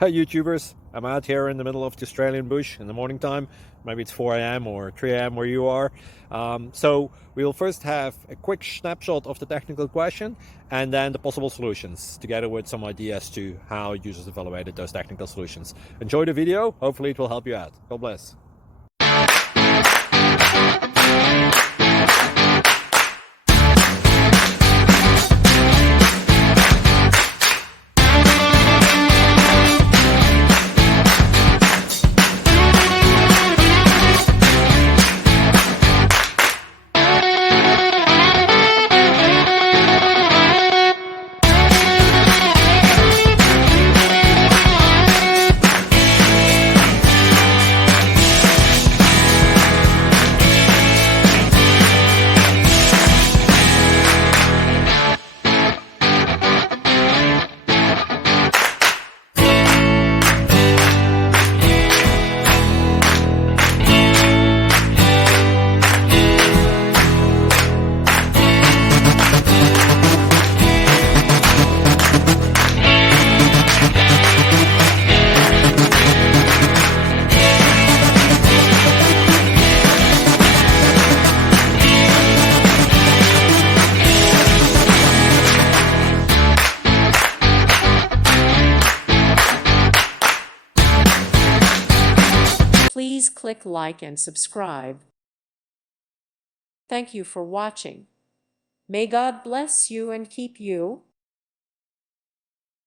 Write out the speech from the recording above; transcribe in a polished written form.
Hi YouTubers, I'm out here in the middle of the Australian bush in the morning time. Maybe it's 4 a.m. or 3 a.m. where you are. So we will first have a quick snapshot of the technical question and then the possible solutions, together with some ideas to how users evaluated those technical solutions. Enjoy the video, hopefully it will help you out. God bless. Please click like and subscribe. Thank you for watching. May God bless you and keep you.